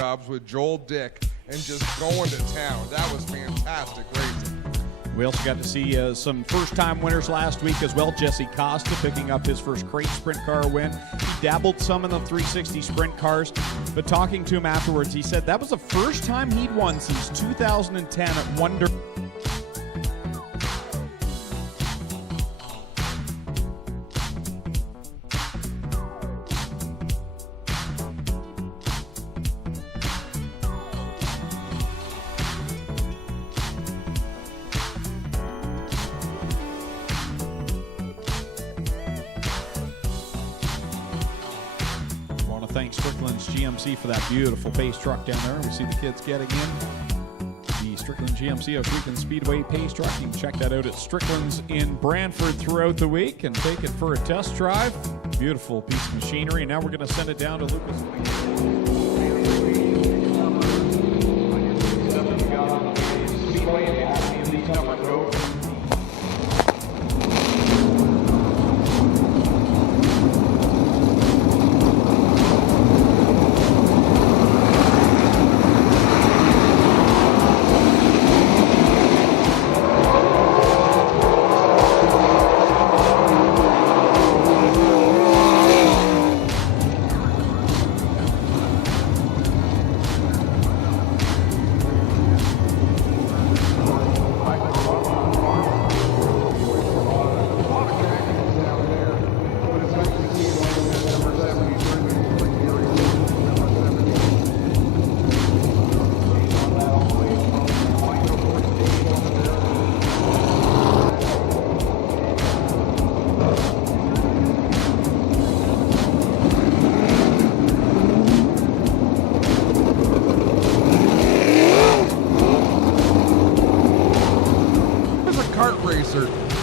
jobs with Joel Dick and just going to town. That was fantastic racing. We also got to see some first-time winners last week as well. Jesse Costa picking up his first crate sprint car win. He dabbled some in the 360 sprint cars, but talking to him afterwards, he said that was the first time he'd won since 2010 at Wonder. Thanks Strickland's GMC for that beautiful pace truck down there. We see the kids getting in. The Strickland GMC Ohsweken Speedway pace truck. You can check that out at Strickland's in Brantford throughout the week and take it for a test drive. Beautiful piece of machinery. And now we're going to send it down to Lucas.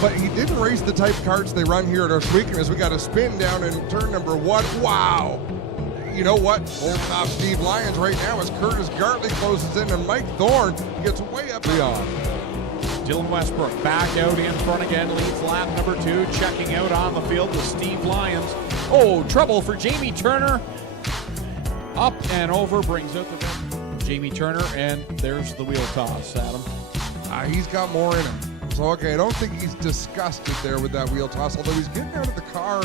But he didn't race the type karts they run here at Ohsweken as we got a spin down in turn number 1. Wow! You know what? Holding off Steve Lyons right now as Curtis Gartley closes in and Mike Thorne gets way up beyond. Dylan Westbrook back out in front again, leads lap number 2, checking out on the field with Steve Lyons. Oh, trouble for Jamie Turner. Up and over, brings out the Jamie Turner, and there's the wheel toss, Adam. He's got more in him. So, okay, I don't think he's disgusted there with that wheel toss, although he's getting out of the car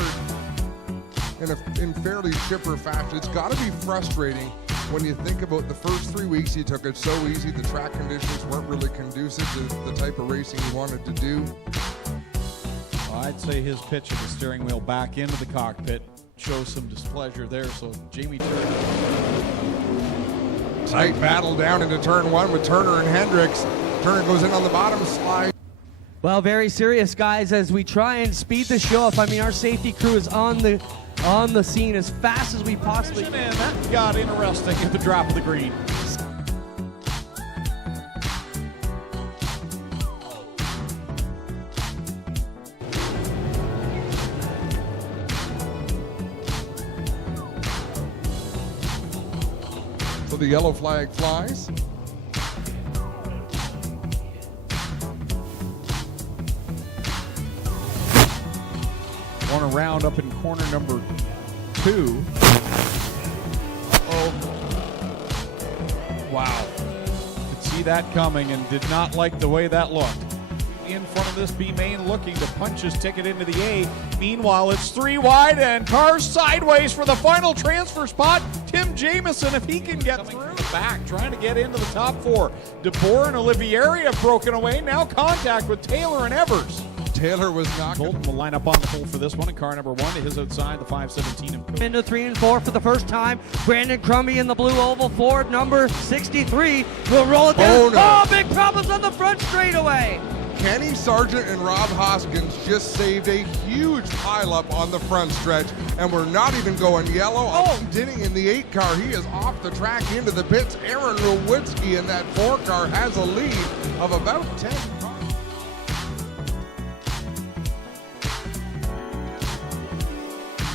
in fairly chipper fashion. It's got to be frustrating when you think about the first 3 weeks he took it so easy. The track conditions weren't really conducive to the type of racing he wanted to do. Well, I'd say his pitch of the steering wheel back into the cockpit shows some displeasure there, so Jamie Turner. Tight battle down into turn 1 with Turner and Hendricks. Turner goes in on the bottom slide. Well, very serious, guys, as we try and speed the show up. I mean, our safety crew is on the scene as fast as we possibly can. And that got interesting at the drop of the green. So the yellow flag flies. One around up in corner number 2. Oh, wow. Could see that coming and did not like the way that looked. In front of this B main looking to punch his ticket into the A. Meanwhile, it's 3 wide and cars sideways for the final transfer spot. Tim Jamieson, if he can get through the back, trying to get into the top 4. DeBoer and Olivieri have broken away. Now contact with Taylor and Evers. Taylor was knocked. Colton will line up on the pole for this one in car number 1 to his outside, the 517. Into 3 and 4 for the first time. Brandon Crumby in the blue oval, Ford number 63 will roll it down. Oh, big problems on the front straightaway. Kenny Sargent and Rob Hoskins just saved a huge pileup on the front stretch, and we're not even going yellow. Oh, Dinning in the 8 car, he is off the track into the pits. Aaron Rowitsky in that 4 car has a lead of about 10 cars.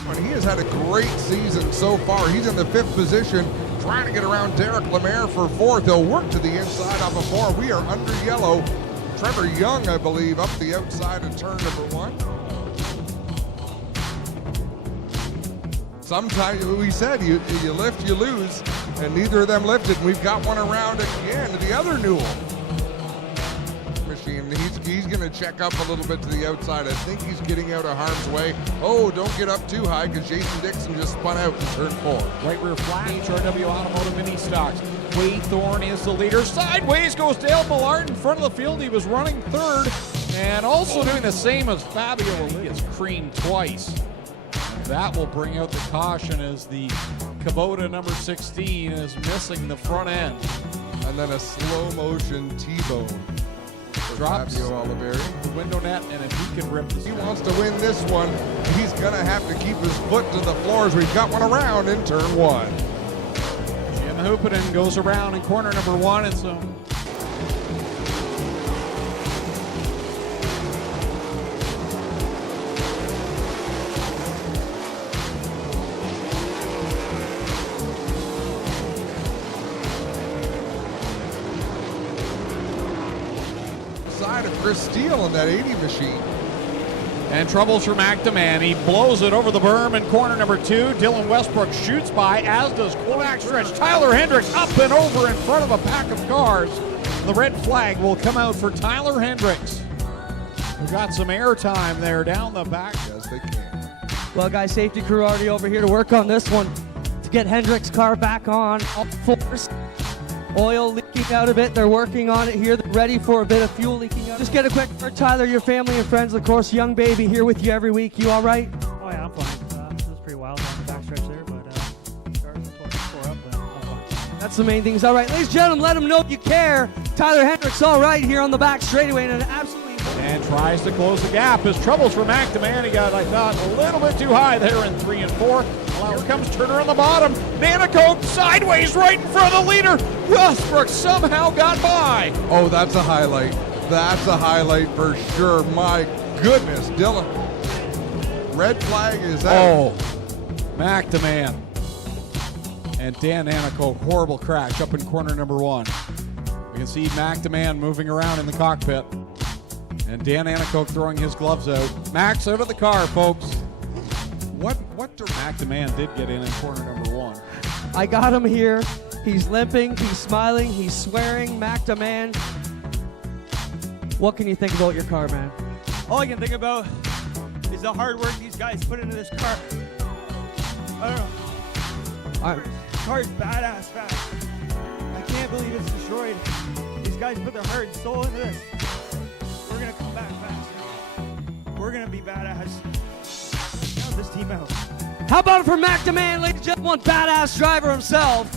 And he has had a great season so far. He's in the 5th position, trying to get around Derek Lemaire for 4th. He'll work to the inside off of 4. We are under yellow. Trevor Young, I believe, up the outside of turn number 1. Sometimes we said you lift, you lose. and neither of them lifted. We've got one around again to the other Newell machine. He's going to check up a little bit to the outside. I think he's getting out of harm's way. Oh, don't get up too high because Jason Dixon just spun out in turn 4. Right rear flat, HRW Automotive Mini Stocks. Wade Thorne is the leader. Sideways goes Dale Millard in front of the field. He was running third and also doing the same as Fabio. He gets creamed twice. That will bring out the caution as the Kubota number 16 is missing the front end. And then a slow motion T-bone. Drops Fabio Oliveri. the window net, and if he can rip this, He wants to win this one. He's going to have to keep his foot to the floor as we've got one around in turn 1. Jim Hoopinen goes around in corner number 1. It's a side of Chris Steele in that 80 machine. and troubles for McDeman. He blows it over the berm in corner number 2. Dylan Westbrook shoots by, as does backstretch. Tyler Hendricks up and over in front of a pack of cars. The red flag will come out for Tyler Hendricks. We've got some air time there down the back. Yes, they can. Well, guys, safety crew already over here to work on this one to get Hendrick's car back on all force. Oil leaking out of it. They're working on it here. They're ready for a bit of fuel leaking out. Just get a quick word, Tyler, your family and friends, of course, young baby here with you every week. You all right? Oh yeah, I'm fine. This was pretty wild on the backstretch there, but starting to tore up, but I'm fine. That's the main thing. All right, ladies and gentlemen, let them know you care. Tyler Hendricks all right here on the back straightaway, and an absolutely... And tries to close the gap. His troubles for McDeman. He got, I thought, a little bit too high there in 3 and 4. Well, here comes Turner on the bottom. Nanacoke sideways right in front of the leader. Westbrook somehow got by. Oh, that's a highlight. That's a highlight for sure. My goodness, Dylan. Red flag is out. Oh, McDeman. And Dan Nanacoke, horrible crash up in corner number 1. We can see McDeman moving around in the cockpit. And Dan Nanacoke throwing his gloves out. Max out of the car, folks. What McDeman did get in corner number 1. I got him here. He's limping, he's smiling, he's swearing. McDeman, what can you think about your car, man? All I can think about is the hard work these guys put into this car. I don't know. All right. This car is badass fast. I can't believe it's destroyed. These guys put their heart and soul into this. We're gonna come back faster. We're gonna be badass. Count this team out. How about it for McDeman, ladies and gentlemen, one badass driver himself.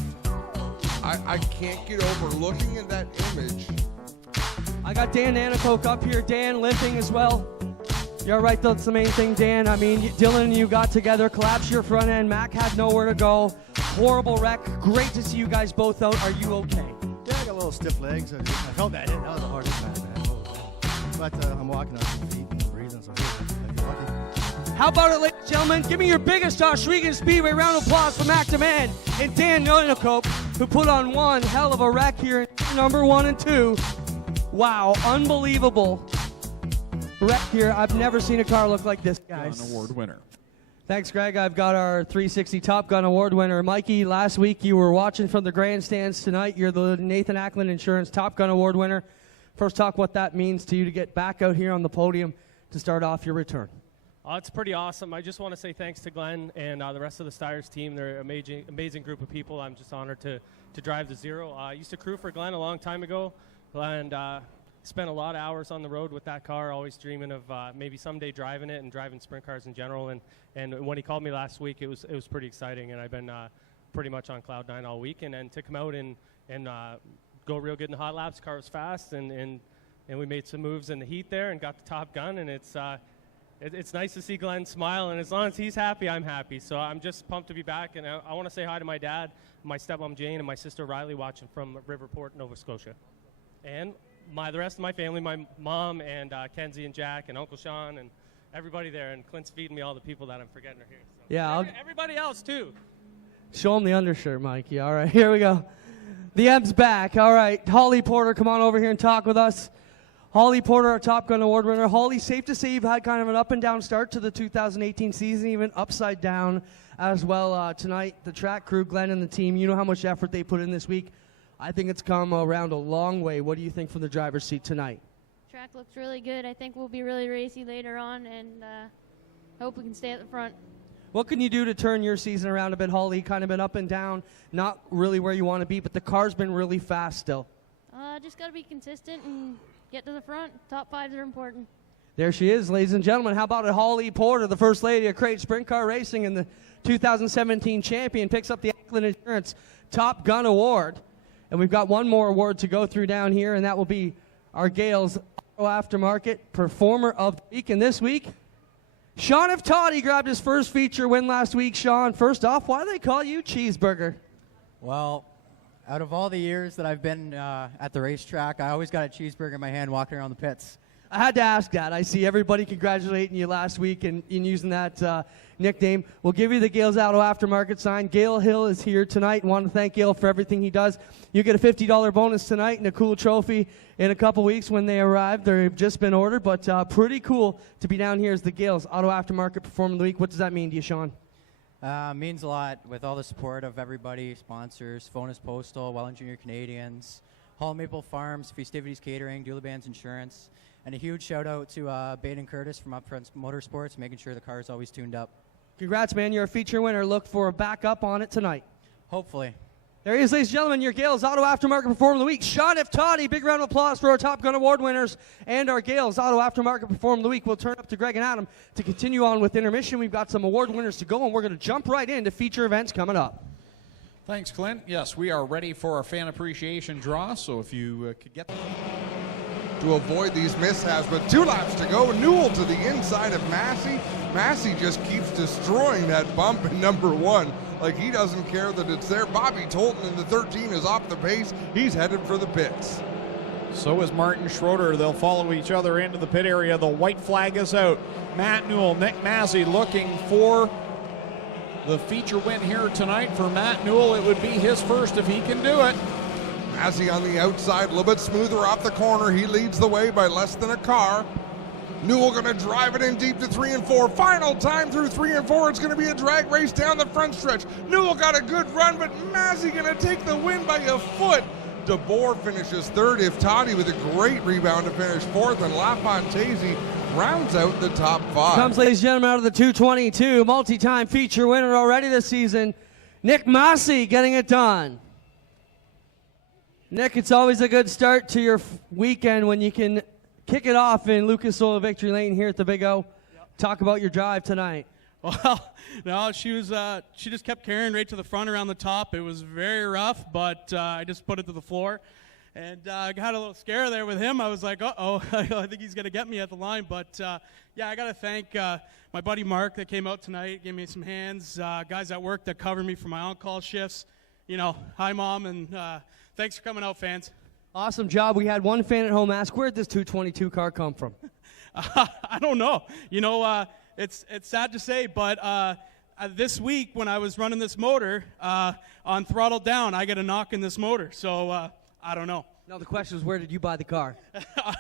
I can't get over looking at that image. I got Dan Nanacoke up here. Dan limping as well. You're right, that's the main thing, Dan. I mean, Dylan and you got together, collapsed your front end. Mac had nowhere to go. Horrible wreck. Great to see you guys both out. Are you okay? Yeah, I got a little stiff legs. I felt that hit. That was a hard hit, man. But I'm walking on my feet and breathing, so I feel lucky. How about it, ladies and gentlemen? Give me your biggest Ohsweken Speedway round of applause for McDeman and Dan Nanacoke, who put on one hell of a wreck here in number 1 and 2. Wow, unbelievable wreck here. I've never seen a car look like this, guys. An award winner. Thanks, Greg. I've got our 360 Top Gun Award winner. Mikey, last week you were watching from the grandstands. Tonight you're the Nathan Ackland Insurance Top Gun Award winner. First, talk what that means to you to get back out here on the podium to start off your return. It's pretty awesome. I just want to say thanks to Glenn and the rest of the Styres team. They're an amazing group of people. I'm just honored to drive the Zero. I used to crew for Glenn a long time ago, and spent a lot of hours on the road with that car, always dreaming of maybe someday driving it and driving sprint cars in general. And when he called me last week, it was pretty exciting, and I've been pretty much on cloud 9 all week. And to come out and go real good in the hot laps, the car was fast, and we made some moves in the heat there and got the Top Gun, and it's nice to see Glenn smile, and as long as he's happy, I'm happy. So I'm just pumped to be back, and I want to say hi to my dad, my stepmom Jane, and my sister Riley watching from Riverport, Nova Scotia. And the rest of my family, my mom and Kenzie and Jack and Uncle Sean and everybody there, and Clint's feeding me all the people that I'm forgetting are here. So. Yeah, everybody else too. Show him the undershirt, Mikey. All right, here we go. The M's back. All right, Holly Porter, come on over here and talk with us. Holly Porter, our Top Gun Award winner. Holly, safe to say you've had kind of an up and down start to the 2018 season, even upside down as well tonight. The track crew, Glenn and the team, you know how much effort they put in this week. I think it's come around a long way. What do you think from the driver's seat tonight? Track looks really good. I think we'll be really racy later on, and hope we can stay at the front. What can you do to turn your season around a bit, Holly? Kind of been up and down, not really where you want to be, but the car's been really fast still. Just got to be consistent and get to the front. Top 5s are important. There she is, ladies and gentlemen. How about it, Holly Porter, the First Lady of Crate Sprint Car Racing and the 2017 champion, picks up the Eklund Insurance Top Gun Award. And we've got one more award to go through down here, and that will be our Gales Auto Aftermarket Performer of the Week. And this week, Sean of tHe grabbed his first feature win last week. Sean, first off, why do they call you Cheeseburger? Well, out of all the years that I've been at the racetrack, I always got a cheeseburger in my hand walking around the pits. I had to ask that. I see everybody congratulating you last week and in using that nickname. We'll give you the Gales Auto Aftermarket sign. Gail Hill is here tonight and want to thank Gail for everything he does. You get a $50 bonus tonight and a cool trophy in a couple weeks when they arrive. They've just been ordered, but pretty cool to be down here as the Gales Auto Aftermarket Performer of the Week. What does that mean to you, Sean? Means a lot with all the support of everybody, sponsors, Fonus Postal, Welland Junior Canadians, Hall Maple Farms, Festivities Catering, Dooley Bands Insurance, and a huge shout out to Baden Curtis from Upfront Motorsports, making sure the car is always tuned up. Congrats, man. You're a feature winner. Look for a backup on it tonight. Hopefully. There he is, ladies and gentlemen, your Gales Auto Aftermarket Performer of the Week, Sean of tHe. Big round of applause for our Top Gun Award winners and our Gales Auto Aftermarket Performer of the Week. We'll turn up to Greg and Adam to continue on with intermission. We've got some award winners to go, and we're going to jump right into feature events coming up. Thanks, Clint. Yes, we are ready for our fan appreciation draw, so if you could get... To avoid these mishaps, but 2 laps to go. Newell to the inside of Massey. Massey just keeps destroying that bump in number 1. Like he doesn't care that it's there. Bobby Tolton in the 13 is off the pace. He's headed for the pits. So is Martin Schroeder. They'll follow each other into the pit area. The white flag is out. Matt Newell, Nick Massey looking for the feature win here tonight. For Matt Newell, it would be his first if he can do it. Massey on the outside, a little bit smoother off the corner. He leads the way by less than a car. Newell going to drive it in deep to 3 and 4. Final time through 3 and 4. It's going to be a drag race down the front stretch. Newell got a good run, but Massey going to take the win by a foot. DeBoer finishes 3rd. If tHe with a great rebound to finish 4th, and LaFontaine rounds out the top 5. Comes, ladies and gentlemen, out of the 222, multi-time feature winner already this season, Nick Massey getting it done. Nick, it's always a good start to your weekend when you can kick it off in Lucas Oil Victory Lane here at the Big O. Yep. Talk about your drive tonight. Well, no, she just kept carrying right to the front around the top. It was very rough, but I just put it to the floor. And I got a little scare there with him. I was like, uh-oh, I think he's going to get me at the line. But, yeah, I got to thank my buddy Mark that came out tonight, gave me some hands, guys at work that covered me for my on-call shifts. You know, hi, Mom, and thanks for coming out, fans. Awesome job. We had one fan at home ask, where'd this 222 car come from? I don't know. You know, it's sad to say, but this week when I was running this motor on throttle down, I got a knock in this motor. So I don't know. No, the question is, where did you buy the car?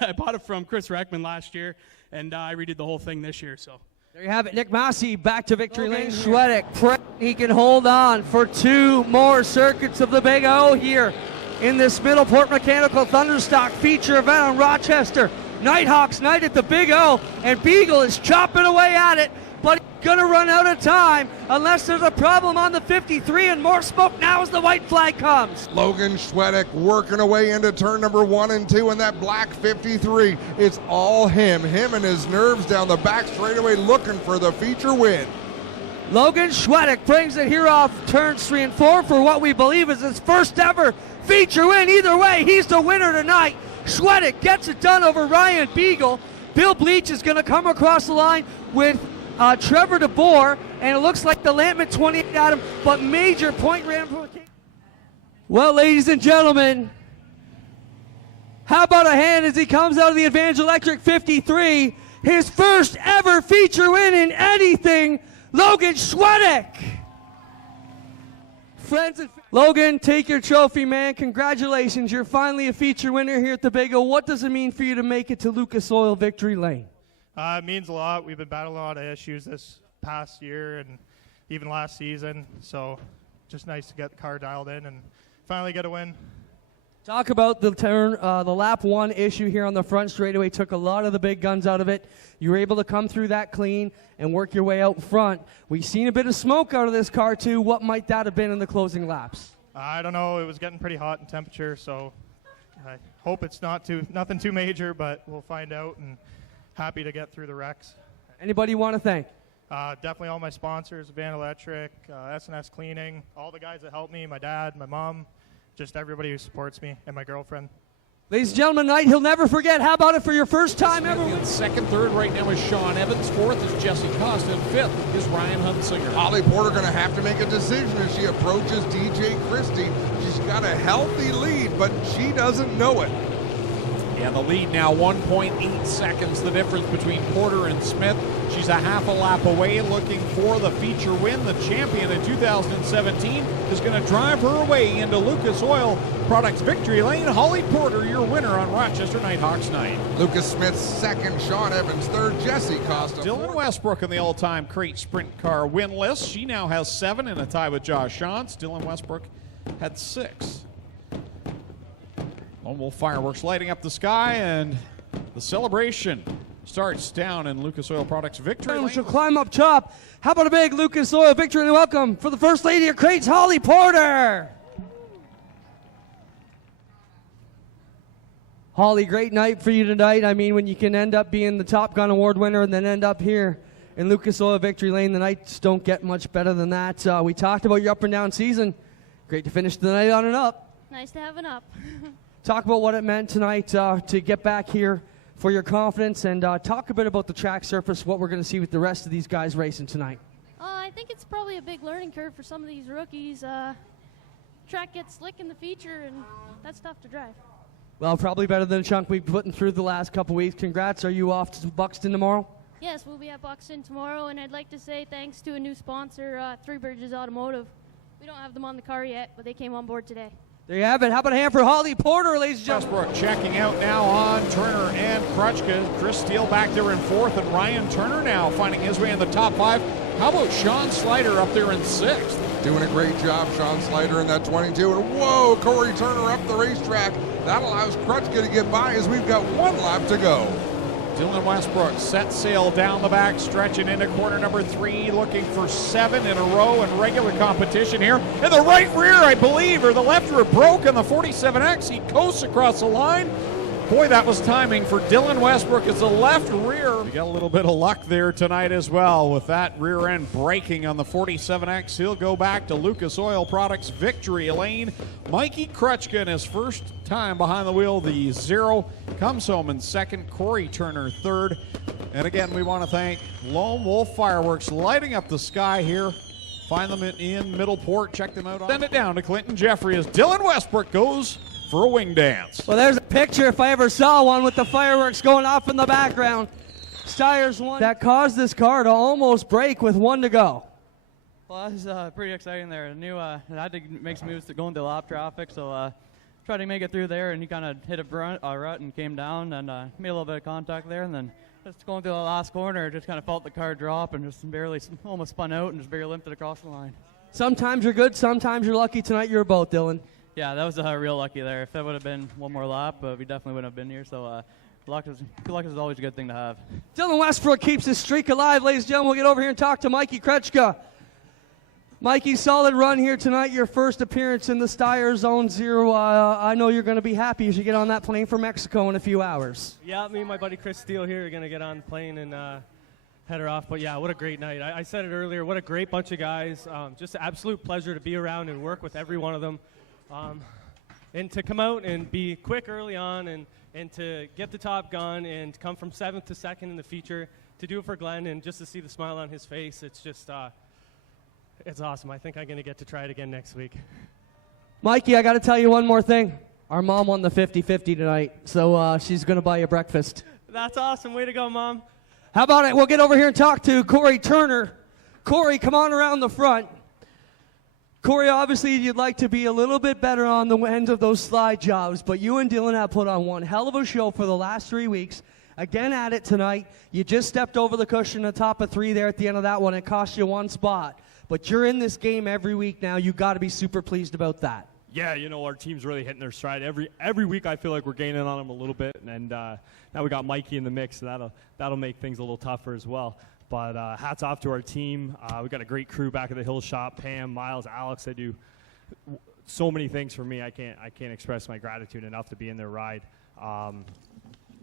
I bought it from Chris Reckman last year, and I redid the whole thing this year. So there you have it. Nick Massey back to victory lane. Schwedick, he can hold on for 2 more circuits of the Big O here in this Middleport Mechanical Thunderstock feature event on Rochester. Nighthawks night at the Big O, and Beagle is chopping away at it, but he's going to run out of time unless there's a problem on the 53, and more smoke now as the white flag comes. Logan Schwedick working away into turn number 1 and 2 in that black 53. It's all him and his nerves down the back straightaway looking for the feature win. Logan Schwedick brings it here off turns 3 and 4 for what we believe is his first ever feature win. Either way, he's the winner tonight. Schwedick gets it done over Ryan Beagle. Bill Bleach is going to come across the line with Trevor DeBoer, and it looks like the Lampman 28 at him, but major point ramification. Well, ladies and gentlemen, how about a hand as he comes out of the Advantage Electric 53, his first ever feature win in anything, Logan Schwedick. Friends and Logan, take your trophy, man. Congratulations. You're finally a feature winner here at the Big O. What does it mean for you to make it to Lucas Oil Victory Lane? It means a lot. We've been battling a lot of issues this past year, and even last season. So just nice to get the car dialed in and finally get a win. Talk about the lap 1 issue here on the front straightaway. Took a lot of the big guns out of it. You were able to come through that clean and work your way out front. We've seen a bit of smoke out of this car too. What might that have been in the closing laps? I don't know. It was getting pretty hot in temperature, so I hope it's nothing too major, but we'll find out, and happy to get through the wrecks. Anybody you want to thank? Definitely all my sponsors, Van Electric, S&S Cleaning, all the guys that helped me, my dad, my mom, just everybody who supports me, and my girlfriend. Ladies and gentlemen, tonight he'll never forget. How about it for your first time ever? In second, third right now is Sean Evans. Fourth is Jesse Costa. And fifth is Ryan Huntsinger. Holly Porter going to have to make a decision as she approaches DJ Christie. She's got a healthy lead, but she doesn't know it. Yeah, the lead now 1.8 seconds, the difference between Porter and Smith. She's a half a lap away, looking for the feature win. The champion in 2017 is going to drive her way into Lucas Oil Products victory lane. Holly Porter, your winner on Rochester Nighthawks night. Lucas Smith second, Sean Evans third, Jesse Costa Dylan fourth. Westbrook in the all-time crate sprint car win list. She now has 7 in a tie with Josh Shantz. Dylan Westbrook had 6. Lone Wolf fireworks lighting up the sky, and the celebration starts down in Lucas Oil Products victory lane. She'll climb up top. How about a big Lucas Oil victory and welcome for the First Lady of Crates, Holly Porter. Holly, great night for you tonight. I mean, when you can end up being the Top Gun Award winner and then end up here in Lucas Oil victory lane, the nights don't get much better than that. We talked about your up and down season. Great to finish the night on and up. Nice to have an up. Talk about what it meant tonight to get back here for your confidence, and talk a bit about the track surface, what we're going to see with the rest of these guys racing tonight. I think it's probably a big learning curve for some of these rookies. Track gets slick in the feature, and that's tough to drive. Well, probably better than the chunk we've put through the last couple weeks. Congrats. Are you off to Buxton tomorrow? Yes, we'll be at Buxton tomorrow, and I'd like to say thanks to a new sponsor, Three Bridges Automotive. We don't have them on the car yet, but they came on board today. There you have it. How about a hand for Holly Porter, ladies and gentlemen? Westbrook checking out now on Turner and Krutchka. Chris Steele back there in 4th, and Ryan Turner now finding his way in the top 5. How about Sean Slider up there in 6th? Doing a great job, Sean Slider in that 22. And whoa, Corey Turner up the racetrack. That allows Krutchka to get by as we've got 1 lap to go. Dylan Westbrook set sail down the back, stretching into corner number 3, looking for 7 in a row in regular competition here. In the right rear, I believe, or the left rear broke on the 47X. He coasts across the line. Boy, that was timing for Dylan Westbrook as the left rear. We got a little bit of luck there tonight as well with that rear end braking on the 47X. He'll go back to Lucas Oil Products victory lane. Mikey Krutchka in his first time behind the wheel, the 0, comes home in 2nd. Corey Turner 3rd. And again, we want to thank Lone Wolf Fireworks lighting up the sky here. Find them in Middleport. Check them out. Send it down to Clinton Jeffrey as Dylan Westbrook goes for a wing dance. Well, there's a picture, if I ever saw one, with the fireworks going off in the background. Stires won. That caused this car to almost break with 1 to go. Well, that was pretty exciting there. I knew I had to make some moves to go into lap traffic, so tried to make it through there, and he kind of hit a rut and came down and made a little bit of contact there, and then just going through the last corner, just kind of felt the car drop and just barely almost spun out and just barely limped it across the line. Sometimes you're good, sometimes you're lucky. Tonight you're both, Dylan. Yeah, that was real lucky there. If that would have been 1 more lap, we definitely wouldn't have been here. So luck is always a good thing to have. Dylan Westbrook keeps his streak alive, ladies and gentlemen. We'll get over here and talk to Mikey Krutchka. Mikey, solid run here tonight. Your first appearance in the Steyr Zone 0. I know you're going to be happy as you get on that plane for Mexico in a few hours. Yeah, me and my buddy Chris Steele here are going to get on the plane and head her off. But yeah, what a great night. I said it earlier, what a great bunch of guys. Just an absolute pleasure to be around and work with every one of them. And to come out and be quick early on and to get the Top Gun and come from 7th to 2nd in the feature, to do it for Glenn and just to see the smile on his face, it's just, it's awesome. I think I'm going to get to try it again next week. Mikey, I got to tell you one more thing. Our mom won the 50-50 tonight, so she's going to buy you breakfast. That's awesome. Way to go, Mom. How about it? We'll get over here and talk to Corey Turner. Corey, come on around the front. Corey, obviously you'd like to be a little bit better on the end of those slide jobs, but you and Dylan have put on one hell of a show for the last 3 weeks. Again at it tonight. You just stepped over the cushion at the top of 3 there at the end of that one. It cost you 1 spot. but you're in this game every week now. You got to be super pleased about that. Yeah, you know, our team's really hitting their stride. Every week I feel like we're gaining on them a little bit, and now we got Mikey in the mix, so that'll make things a little tougher as well. But hats off to our team. We got a great crew back at the Hill Shop. Pam, Miles, Alex, they do so many things for me. I can't express my gratitude enough to be in their ride.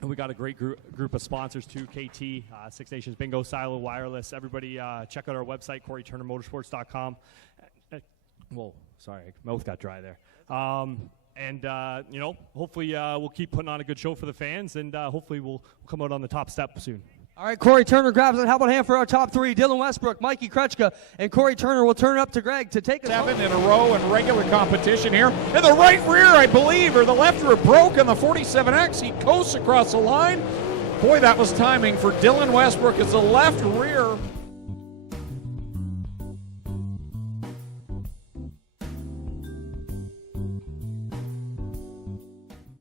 And we got a great group of sponsors too, KT, Six Nations Bingo, Silo Wireless. Everybody check out our website, CoreyTurnerMotorsports.com. Whoa, sorry, mouth got dry there. You know, hopefully we'll keep putting on a good show for the fans, and hopefully we'll come out on the top step soon. All right, Corey Turner grabs it. How about a hand for our top three? Dylan Westbrook, Mikey Krechka, and Corey Turner will turn it up to Greg to take it. 7 in a row in regular competition here. And the right rear, I believe, or the left rear broke on the 47X. He coasts across the line. Boy, that was timing for Dylan Westbrook as the left rear